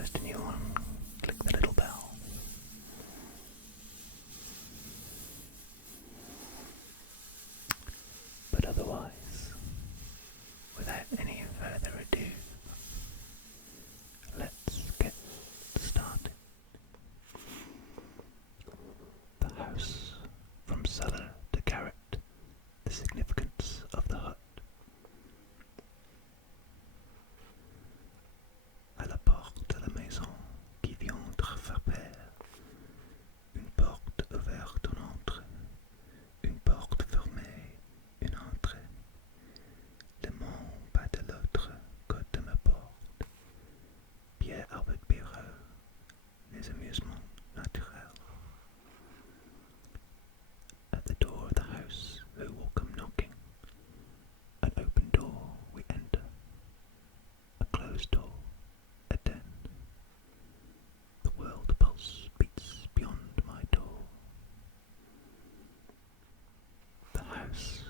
first a new one, click the little bell. But otherwise, without any further ado, let's get started. The house, from cellar to garret, the significance of the hut. À la porte de la maison qui vient de faire père, une porte ouverte en entrée, une porte fermée, une entrée. Le monde pas de l'autre côté de ma porte. Pierre Albert Bureau, les amusements naturels. At the door of the house, who will come knocking? An open door, we enter. A closed door, a den. The world pulse beats beyond my door. The house,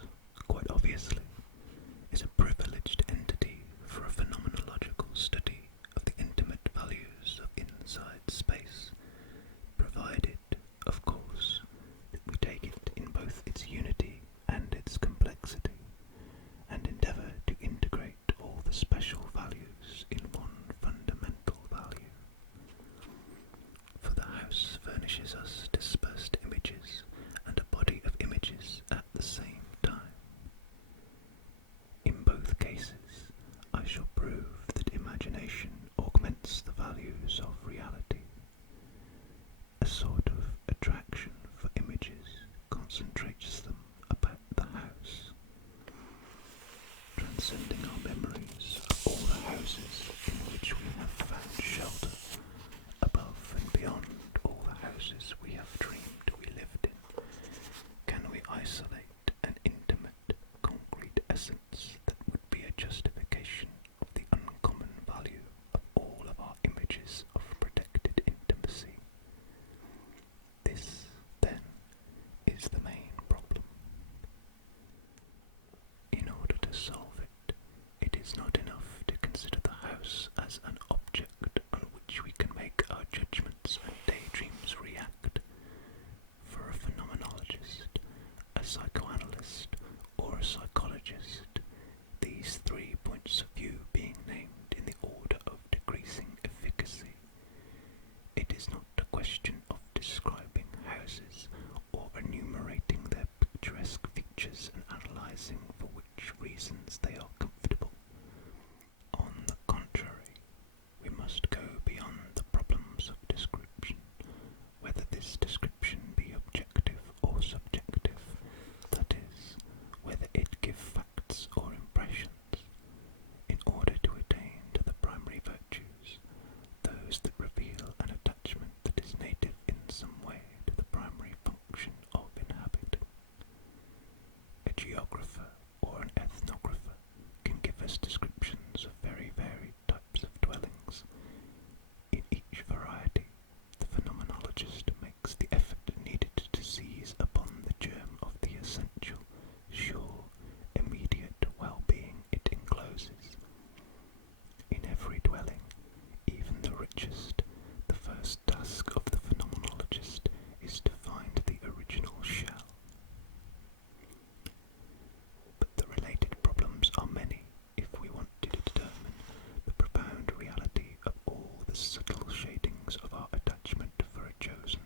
quite obviously, is a privileged entity for a phenomenological study of the intimate values of inside space, provided, of course, that we take it in both its unity and its complexity, and endeavour to integrate all the special values in one fundamental value. For the house furnishes us dispersed images and a body of images at the same time. In both cases, I shall prove that imagination augments the values of reality. A sort of attraction for images concentrates them about the house, transcending our memories of all the houses in which we have found shelter, above and beyond all the houses we have dreamed we lived in. Can we isolate an intimate, concrete essence that would be a justification of the uncommon value of all of our images of protected intimacy? This, then, is the main problem. In order to solve it, it is not enough to consider the house as an object on which we can make our judgments and daydreams react. For a phenomenologist, a psychoanalyst, or a psychologist, these 3 points of view being named in the order of decreasing efficacy, it is not a question of describing houses or enumerating their picturesque features and analysing for which reasons they are comfortable. On the contrary, we must go beyond the problems of description, whether this description be objective or subjective, that is, whether it give facts or impressions, in order to attain to the primary virtues, those that reveal an attachment that is native in some way to the primary function of inhabiting. A geographer or an ethnographer can give us descriptions of very varied types of dwellings. In each variety, the phenomenologist makes the effort needed to seize upon the germ of the essential, sure, immediate well-being it encloses. In every dwelling, even the richest, the first task of the phenomenologist is to find the original shell. But the related problems are many if we want to determine the profound reality of all the subtle shadings of our attachment for a chosen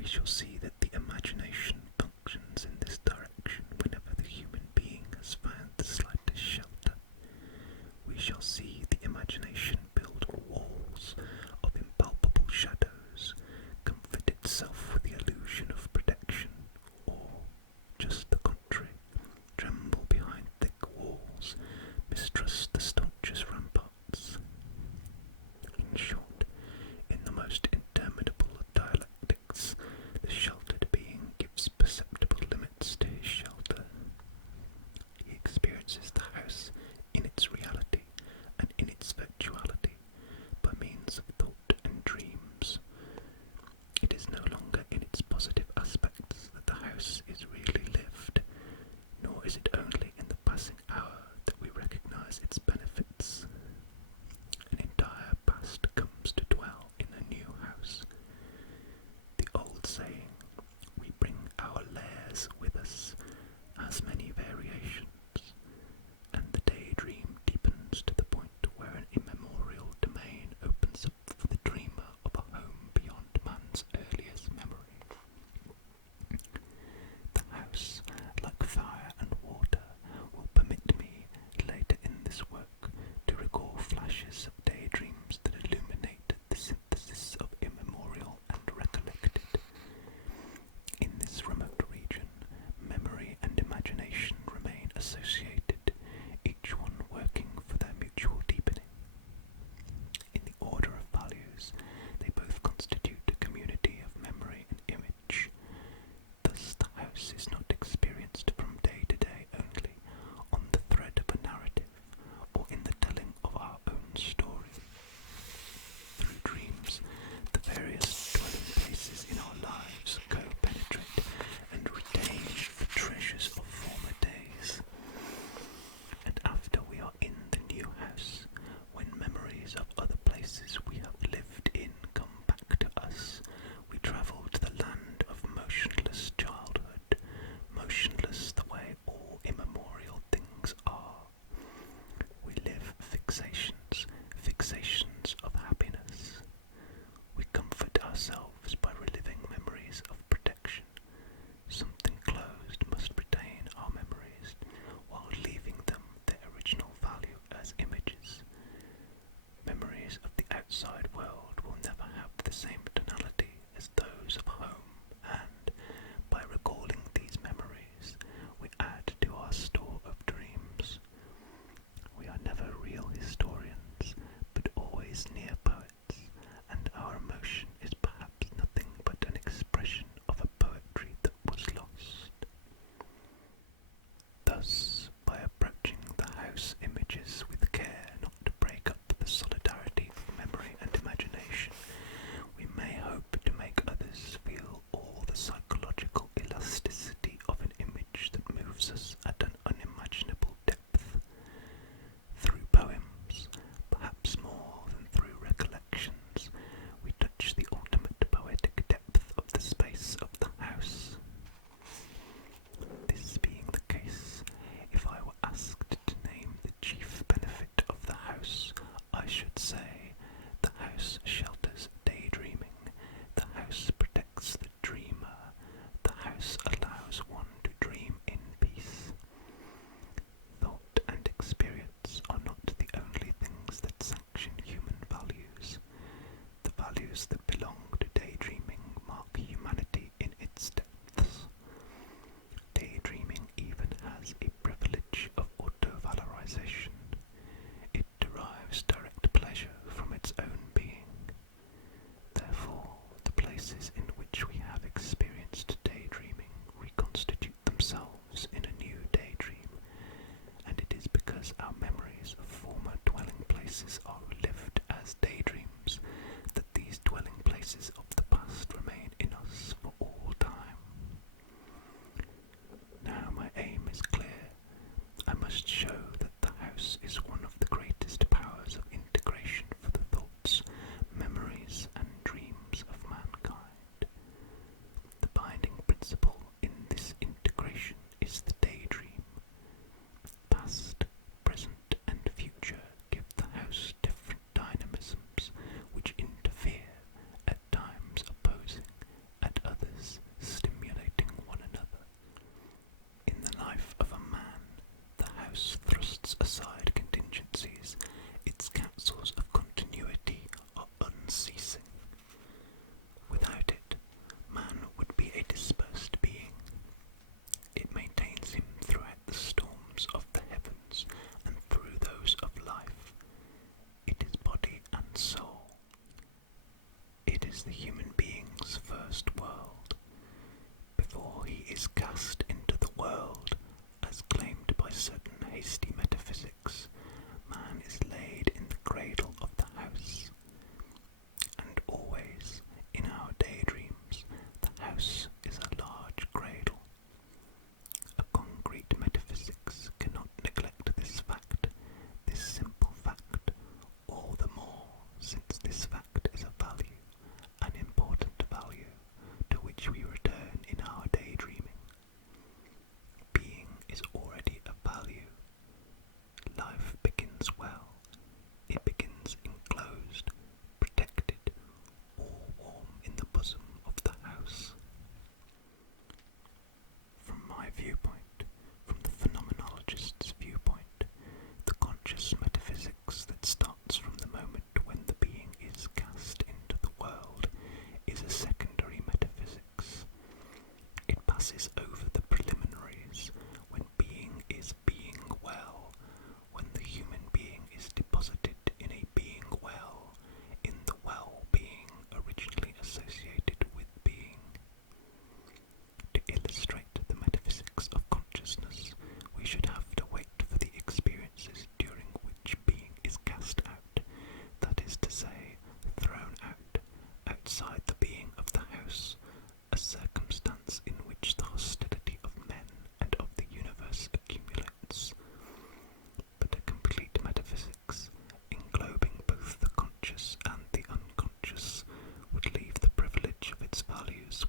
We shall see that the imagination functions in this direction whenever the human being has found the slightest shelter. We shall see the imagination build walls of impalpable shadows, comfort itself with the illusion of protection, or, just the contrary, tremble behind thick walls, mistrust the staunchest ramparts. In short, in the most interminable of dialectics, the sheltered being gives perceptible limits to his shelter. He experiences the house in its reality and in its virtuality by means of thought and dreams. It is no longer in its positive aspects that the house is really lived, nor is it only in the passing hour that we recognise its benefits. An entire past comes to dwell in a new house. The old saying, "We bring our layers with us," has many variations, and the daydream deepens to the point where an immemorial domain opens up for the dreamer of a home beyond man's earliest memory. The house, like fire and water, will permit me, later in this work, to recall flashes of daydreams that illuminate the synthesis of immemorial and recollected. In this remote region, memory and imagination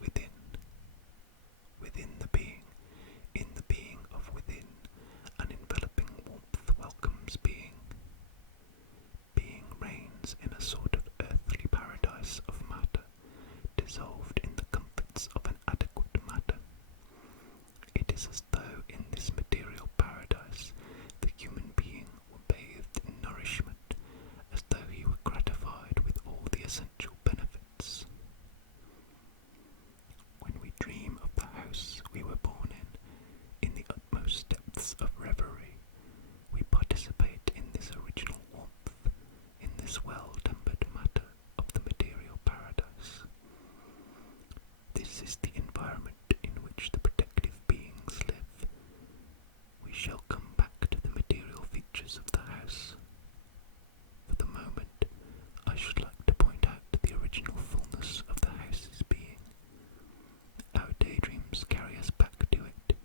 within, within the being, in the being of within, an enveloping warmth welcomes being. Being reigns in a sort of earthly paradise of matter, dissolved in the comforts of an adequate matter. It is as though in this material paradise the human being were bathed in nourishment, as though he were gratified with all the essential benefits. When we dream of the house we were born in the utmost depths of reverie, we participate in this original warmth, in this well-tempered matter of the material paradise. This is the environment in which the protective beings live. We shall come back to the material features of the house. For the moment, I should like to point out the original fullness of the house's being. Our daydreams carry us back to it,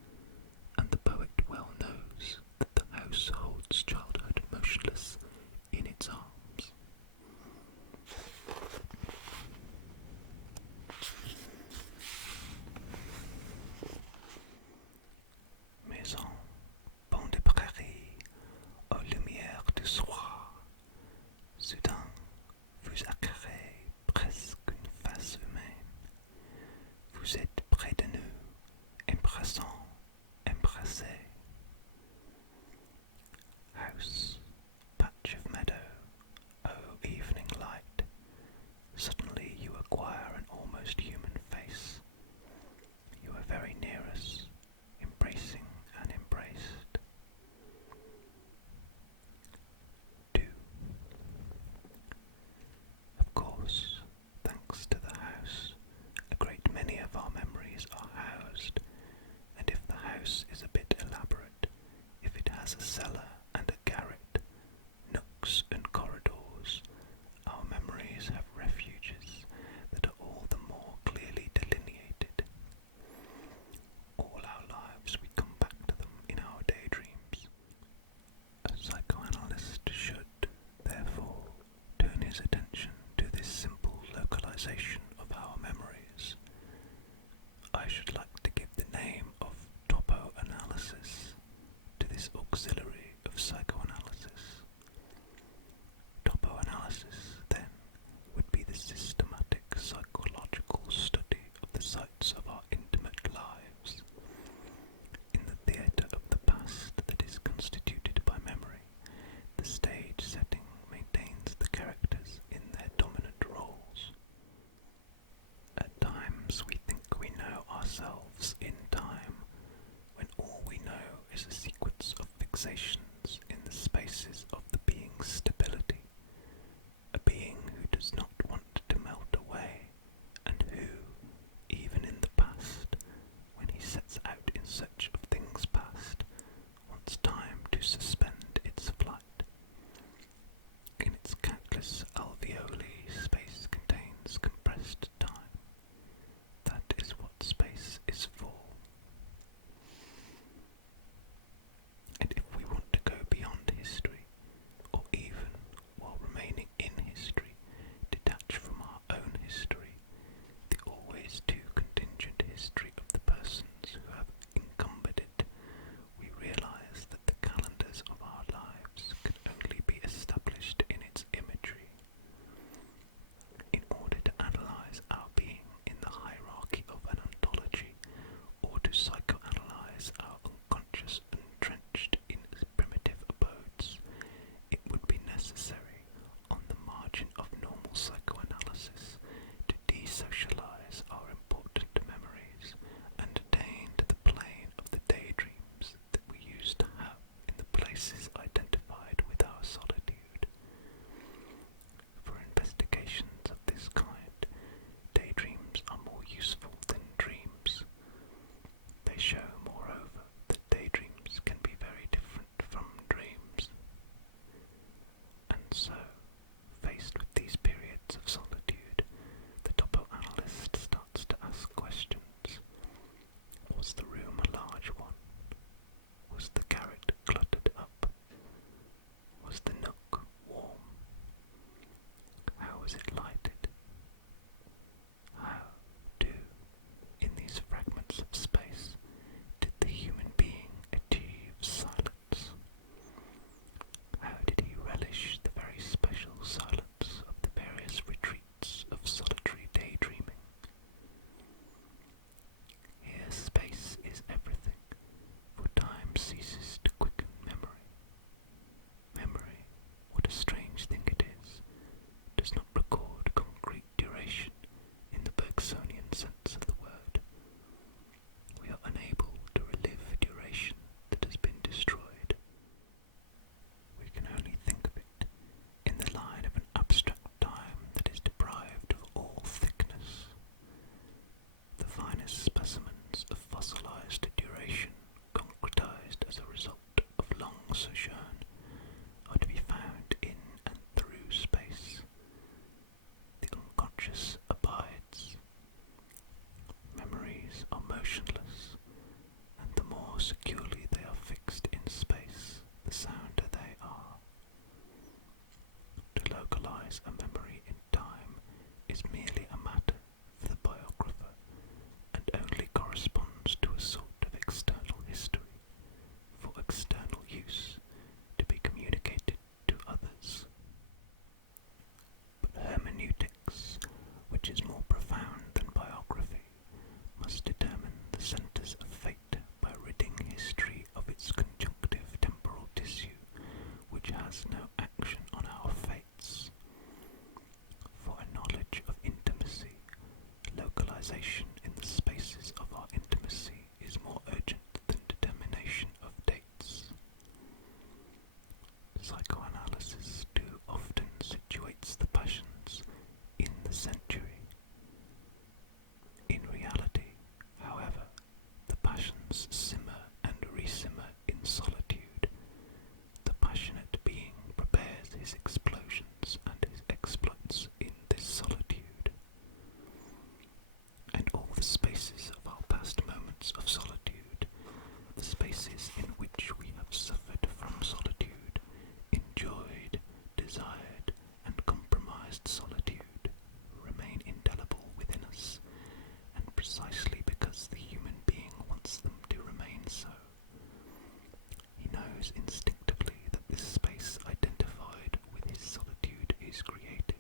and the poet well knows that the house holds childhood motionless in its arms. Maison, banc de prairie, aux lumières du soir, soudain vous acquérez presque une face humaine. Vous êtes près de nous, embrassant, embrassé. House, patch of meadow, oh evening light. Suddenly you acquire an almost human face. You are very near us, embracing and embraced. 2. Of course, thanks to the house, a great many of our memories are housed, and if the house is a bit elaborate, if it has a cellar and a garret, nooks and corridors, our memories have refuges that are all the more clearly delineated. All our lives we come back to them in our daydreams. A psychoanalyst should, therefore, turn his attention to this simple localization of our memories. I should like to give the name of topoanalysis to this auxiliary of psychoanalysis. Topoanalysis, then, would be the systematic psychological study of the sites of our intimate lives. In the theatre of the past that is constituted by memory, the stage setting maintains the characters in their dominant roles. At times we think we know ourselves in time, when all we know is a sequence of fixations in the spaces of the being's stability, a being who does not want to melt away, and who, even in the past, when he sets out in search of things past, wants time to suspend its flight. In its countless alveoli, space contains compressed time. That is what space is for. And if we want securely they are fixed in space, the sounder they are. To localize a memory in time is merely a matter for the biographer, and only corresponds to a sort of external history, for external use, to be communicated to others. But hermeneutics, which is more profound than biography, must determine the centres of fate by ridding history of its conjunctive temporal tissue, which has no action on our fates. For a knowledge of intimacy, localization in the spaces of our intimacy is more urgent than determination of dates. Psychoanalysis too often situates the passions in the century. In reality, however, the passions simmer and resimmer in solitude. The passionate being prepares his explosions and his exploits in this solitude. And all the spaces of our past moments of solitude, the spaces in which we have suffered from solitude, enjoyed, desired, and compromised solitude, remain indelible within us, and precisely because the human being wants them to remain so. He knows instinctively that this space identified with his solitude is creative,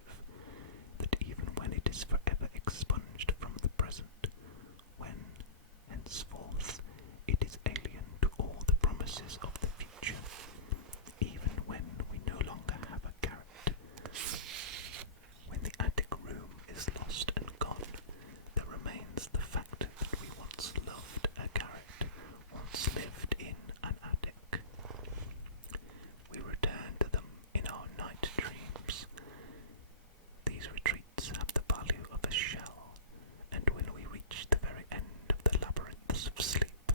that even when it is forever expunged from the present, when, henceforth, it is alien to all the promises of the future, even when we no longer have a garret, when the attic room is lost and gone, there remains the fact that we once loved a garret, once lived in an attic. We return to them in our night dreams. These retreats have the value of a shell, and when we reach the very end of the labyrinths of sleep,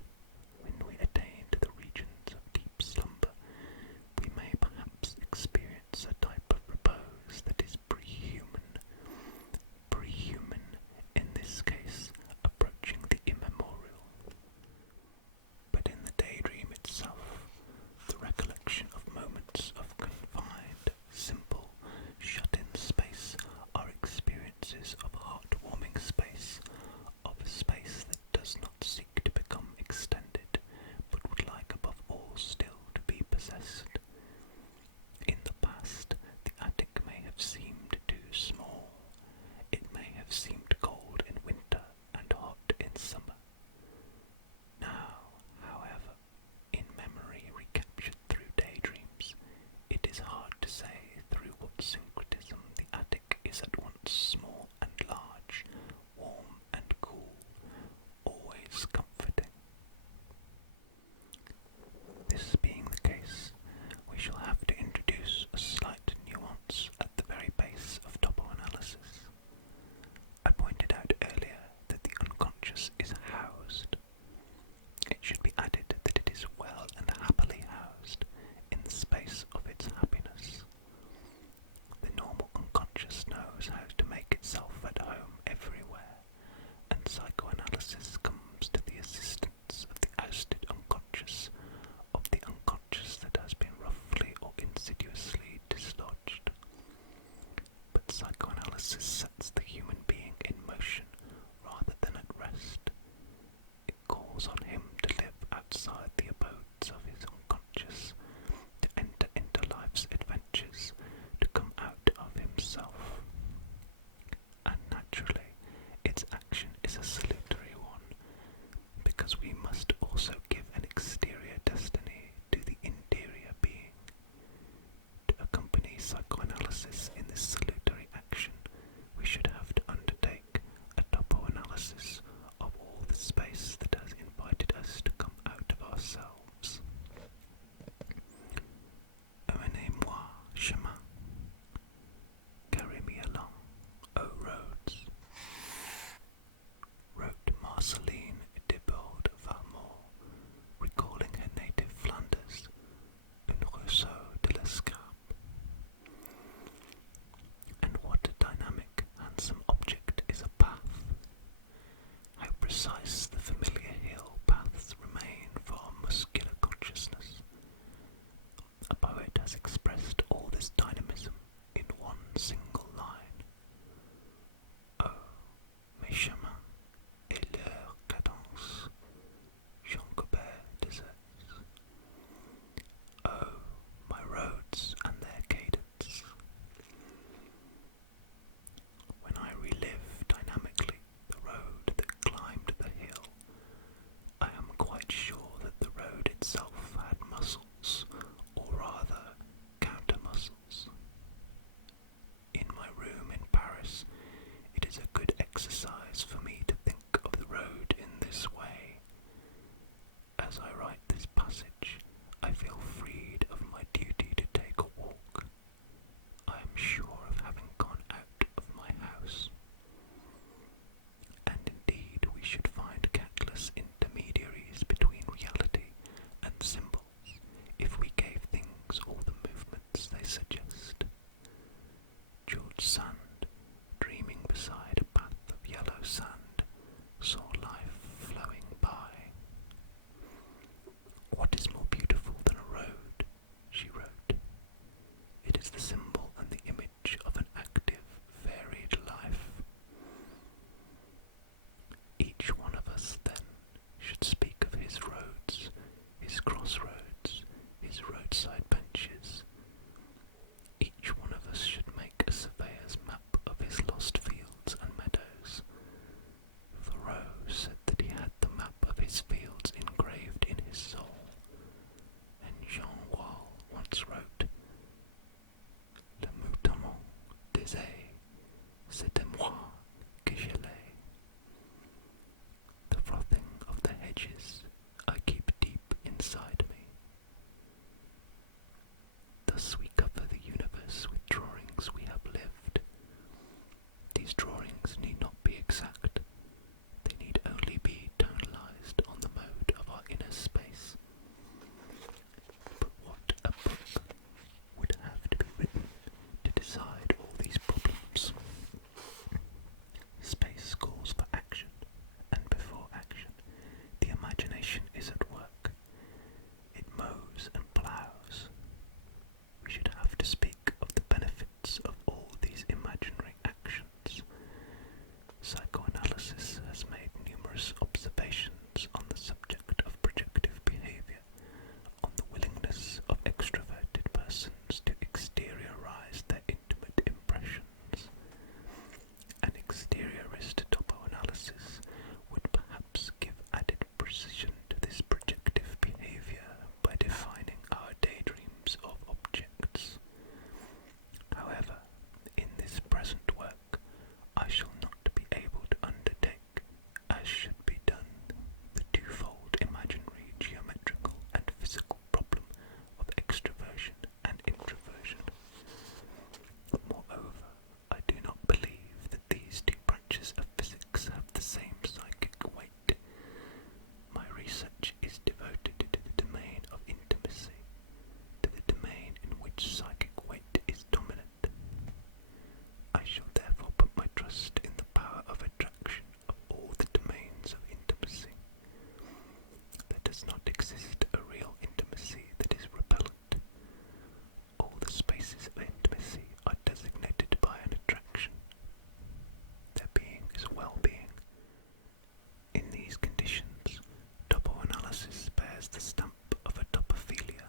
when we attain to the regions of deep slumber, we may perhaps experience a type of repose that is pre-human, in this case approaching the immemorial. But in the daydream itself, the recollection of moments of confined, simple, shut-in space are experiences of heart-warming space, of a space that does not seek to become extended, but would like above all still to be possessed. In the past, the attic may have seemed too small. It may have seemed cold in winter and hot in summer. Now, however, in memory recaptured through daydreams, it is hard to say through what syncretism the attic is at once small and large, warm and cool, always comforting. This being the case, we shall have to introduce a slight nuance at the very base of topoanalysis. I pointed out earlier that the unconscious is housed. It should be added that it is well and happily housed in the space of its happiness. The normal unconscious knows how to make itself at home everywhere, and psychoanalysis comes to the assistance of the ousted unconscious, of the unconscious that has been roughly or insidiously dislodged. But psychoanalysis sets the human being in motion rather than at rest. It calls on him to live outside the abodes of his unconscious, to enter into life's adventures, to come out of himself. And naturally, its action is a salutary one, because we must also give an exterior destiny to the interior being. To accompany psychoanalysis in this salutary action, we should have to undertake a topoanalysis of all the space that has invited us to come out of ourselves. Emmenez-moi, chemin. Carry me along, O roads. Wrote Marceline Debord Valmore, recalling her native Flanders, Un Rousseau de l'Escape. And what a dynamic, handsome object is a path! How precise the familiar hill paths remain for our made sure that the road itself had muscles, or rather, counter-muscles. In my room in Paris, it is a good exercise for me to think of the road in this way. As I write this passage, I feel freed of my duty to take a walk. I am sure of having gone out of my house. And indeed we should find countless intermediaries between reality and symbols if we gave things all the movements they suggest. George Sand, dreaming beside a path of yellow sand, saw life flowing by. "What is more beautiful than a road?" she wrote. "It is the symbol and the image of an active, varied life." Each one of us, then, should speak of his roads, his crossroads, his roadside benches. Each one of us should make a surveyor's map of his lost fields and meadows. Thoreau said that he had the map of his fields engraved in his soul, and Jean Wall once wrote, "Le mouton disait, c'était moi que je l'ai." The frothing of the hedges I keep deep inside me. Thus we cover the universe with drawings we have lived. These drawings need not be exact. They need only be tonalized on the mode of our inner space. But what a book would have to be written to decide all these problems. Space calls for action, and before action, the imagination is at work. It mows and ploughs. We should have to speak of the benefits of all these imaginary actions. Psychoanalysis has made numerous observations on the subject of projective behavior, on the willingness of extroverted persons to exteriorize their intimate impressions. An exteriorist topoanalysis would perhaps give added precision to this projective behavior by defining our daydreams of objects. However, in this present work, I shall not be able to undertake, as should be done, the twofold imaginary, geometrical, and physical problem of extroversion and introversion. Moreover, I do not believe that these two branches of physics have the same psychic weight. My research is devoted to the domain of intimacy, to the domain in which psychic weight is dominant. I shall therefore put my trust in the power of attraction of all the domains of intimacy. There does not exist a real intimacy that is repellent. All the spaces of intimacy are designated by an attraction. Their being is well-being. In these conditions, topoanalysis bears the stamp of a topophilia,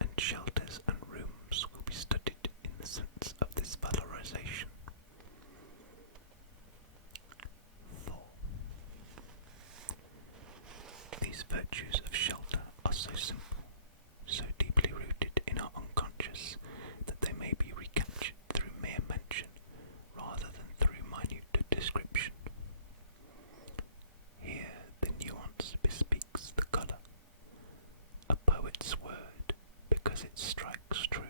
and shelters and rooms will be studied in the sense of this valorization. 4. These virtues of shelter are so simple, so deeply rooted in our unconscious, that they may be recaptured through mere mention rather than through minute description. Here the nuance bespeaks the colour. A poet's word, because it strikes true,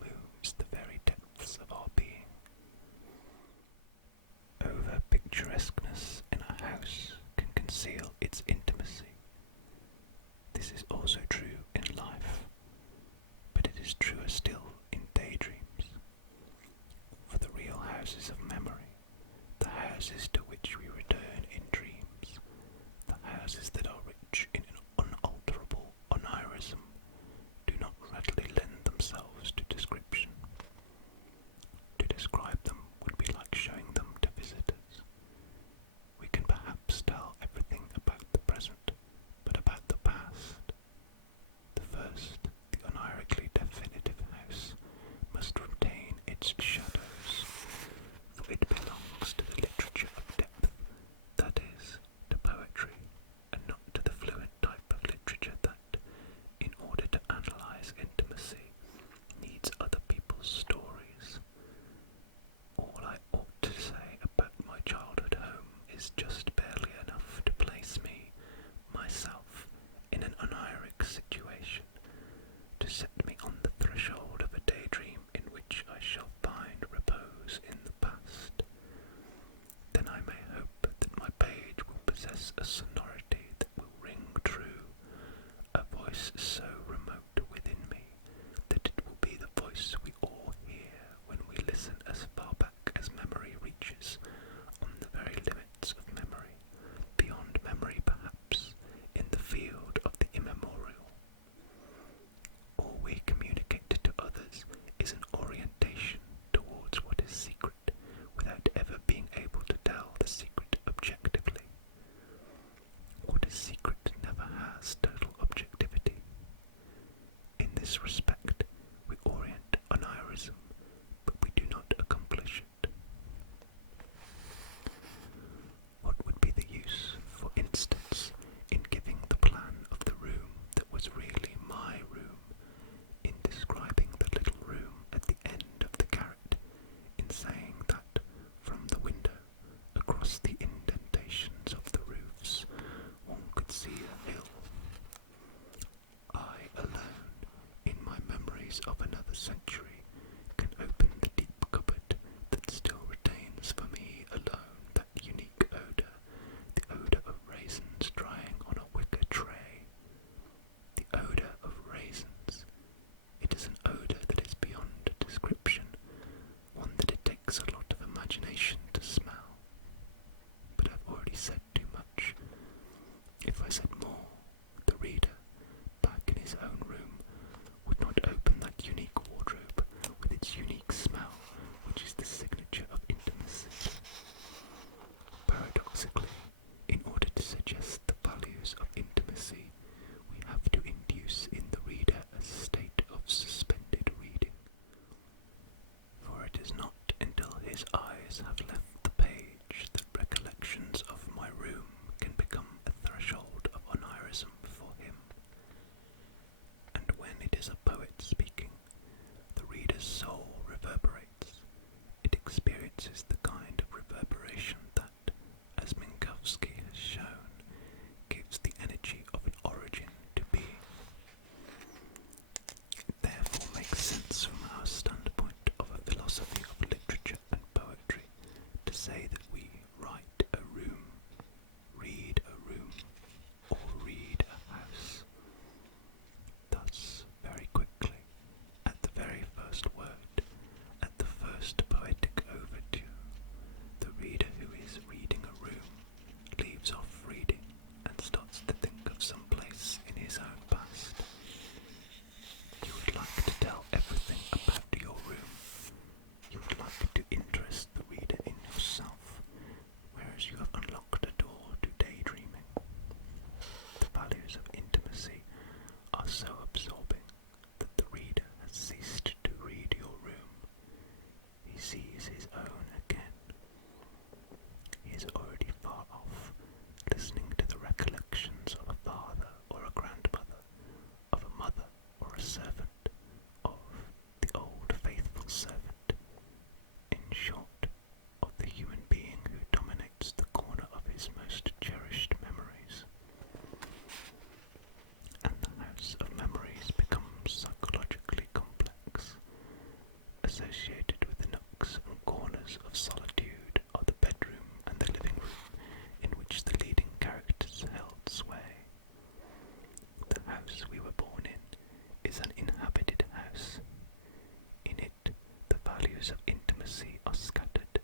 moves the very depths of our being. Over picturesqueness in a house can conceal its intimacy. voice a sonority that will ring true, a voice so remote within me that it will be the voice we all hear when we listen as far back as memory reaches, on the very limits of memory, beyond memory perhaps, in the field of the immemorial. All we communicate to others is an orientation towards what is secret, without ever being able to tell the secret objectively. What is secret never has total objectivity. In this respect, we orient onirism, but we do not accomplish it. What would be the use, for instance, in giving the plan of the room that was really my room, in describing the little room at the end of the garret, in saying that from the window, across the indentations of the roofs, one could see a hill? I alone, in my memories of another century, can open the deep cupboard that still retains for me alone that unique odour, the odour of raisins drying on a wicker tray. The odour of raisins. It is an odour that is beyond description, one that it takes a lot of imagination to smell. But I've already said too much. If I said more, the reader, back in his own room, would not open that unique wardrobe with its unique smell, which is the signature of intimacy. Paradoxically, in order to suggest the values of intimacy, we have to induce in the reader a state of suspended reading. For it is not until his eyes have left the page that recollections of my room can become a threshold of onirism for him. And when it is a poet speaking, the reader's soul reverberates. It experiences the kind of reverberation that, as Minkowski has shown, gives the energy of an origin to being. It therefore makes sense from our standpoint of a philosophy of literature and poetry to say that we write a room, read a room, or read a house. Thus, very quickly, at the very first word, at the first poetic overture, the reader who is reading a room leaves off reading and starts to think of some place in his own past. You would like to tell everything about your room. You would like to interest the reader in yourself, whereas you have unlocked a door to daydreaming. The values of intimacy are so absorbing that the reader has ceased to read your room. He sees his own again. He is already far off, listening to the recollections of a father or a grandmother, of a mother or a servant, of the old faithful servant, in short, of the human being who dominates the corner of his most cherished memories. And the house of memories becomes psychologically complex. Associated with the nooks and corners of solitude are the bedroom and the living room in which the leading characters held sway. The house we were born in is an inhabited house. In it, the values of intimacy are scattered.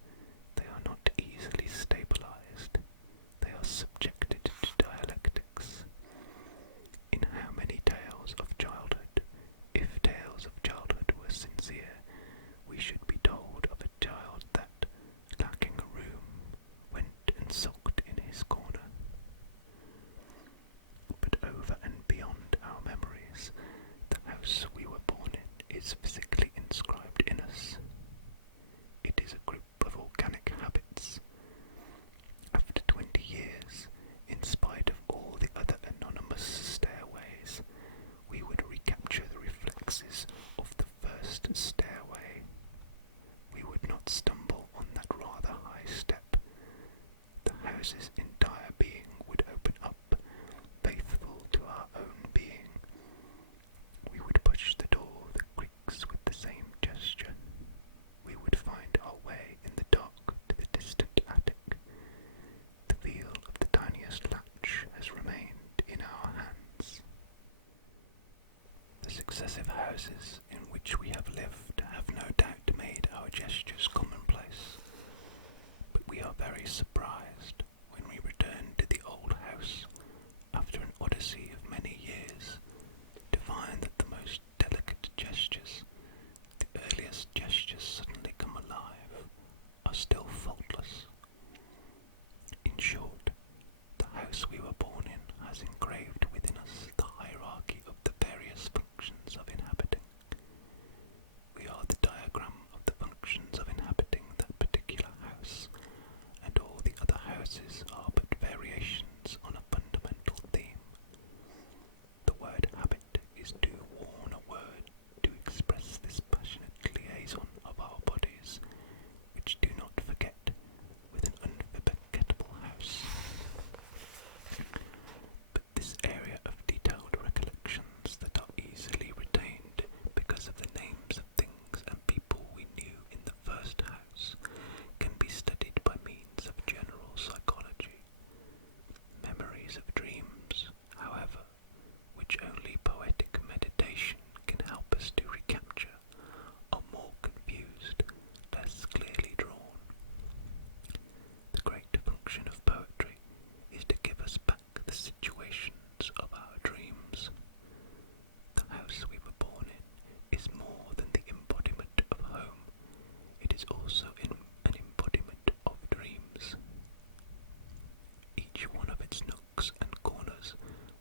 They are not easily stabilized. They are subjected to dialectics. In how many tales of childhood, if tales of childhood were sincere, we should be told of a child that, lacking a room, went and sulked in his corner. But over and beyond our memories, the house we were born in is physically inscribed in us. It is a group of organic habits. After 20 years, in spite of all the other anonymous stairways, we would recapture the reflexes of the first stairway. We would not stumble on that rather high step. The house's entire being would open up, faithful to our own being. We would push the door that creaks were born in has engraved within us the hierarchy of the various functions of inhabiting. We are the diagram of the functions of inhabiting that particular house, and all the other houses are but variations on a fundamental theme. The word habit is too worn a word to express this passionate liaison of our bodies, which do not forget, with an unforgettable house. But this area of detailed recollections that are easily retained because of the names of things and people we knew in the first house can be studied by means of general psychology. Memories of dreams, however, which only poetic meditation can help us to recapture, are more confused, less clearly drawn. The great function of poetry is to give us back the situations of our dreams. The house we were born in is more than the embodiment of home, it is also an embodiment of dreams. Each one of its nooks and corners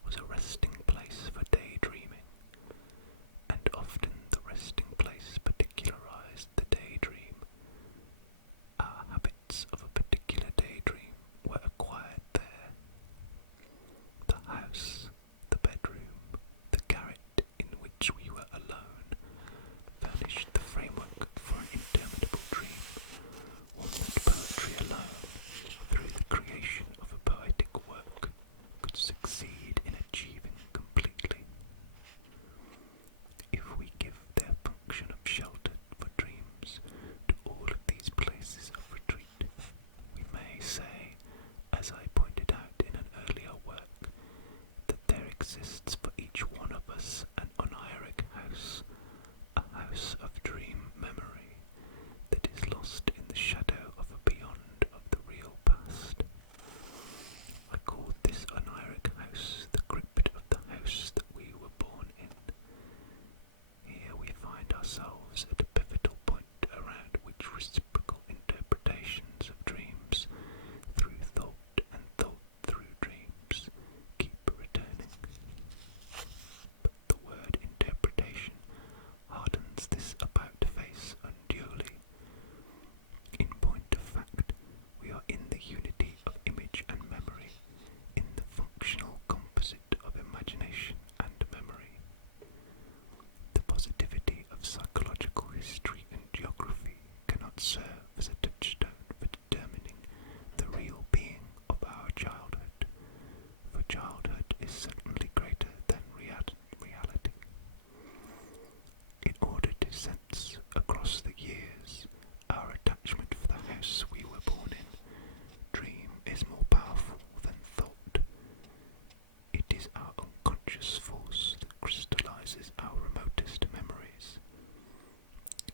was a resting place for daydreaming, and often the resting place particularized the daydream. Our habits of a particular daydream were acquired there. The house, the bedroom, the garret in which we were alone, furnished the framework for an interminable dream, one that poetry alone, through the creation of a poetic work, could succeed in achieving completely. If we give their function of shelter for dreams to all of these places of retreat, we may say, as I pointed out in an earlier work, that there exists for each one of us an oniric house, a house of dream memory, that is lost in the shadow of a beyond of the real past. I called this oniric house the crypt of the house that we were born in. Here we find ourselves at a pivotal point around which reciprocal interpretations of dreams through thought and thought through dreams keep returning. But the word interpretation hardens this about-face unduly. In point of fact, we are in the unity of image and memory, in the functional composite of imagination and memory. The positivity of psychological history and geography cannot serve as a touchstone for determining the real being of our childhood, for childhood is certainly greater than reality. In order to sense across the years our attachment for the house we were born in, dream is more powerful than thought. It is our unconscious force that crystallizes our remotest memories.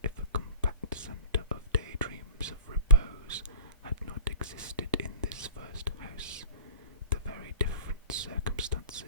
If a compact center of daydreams of repose had not existed in this first house, the very different circumstances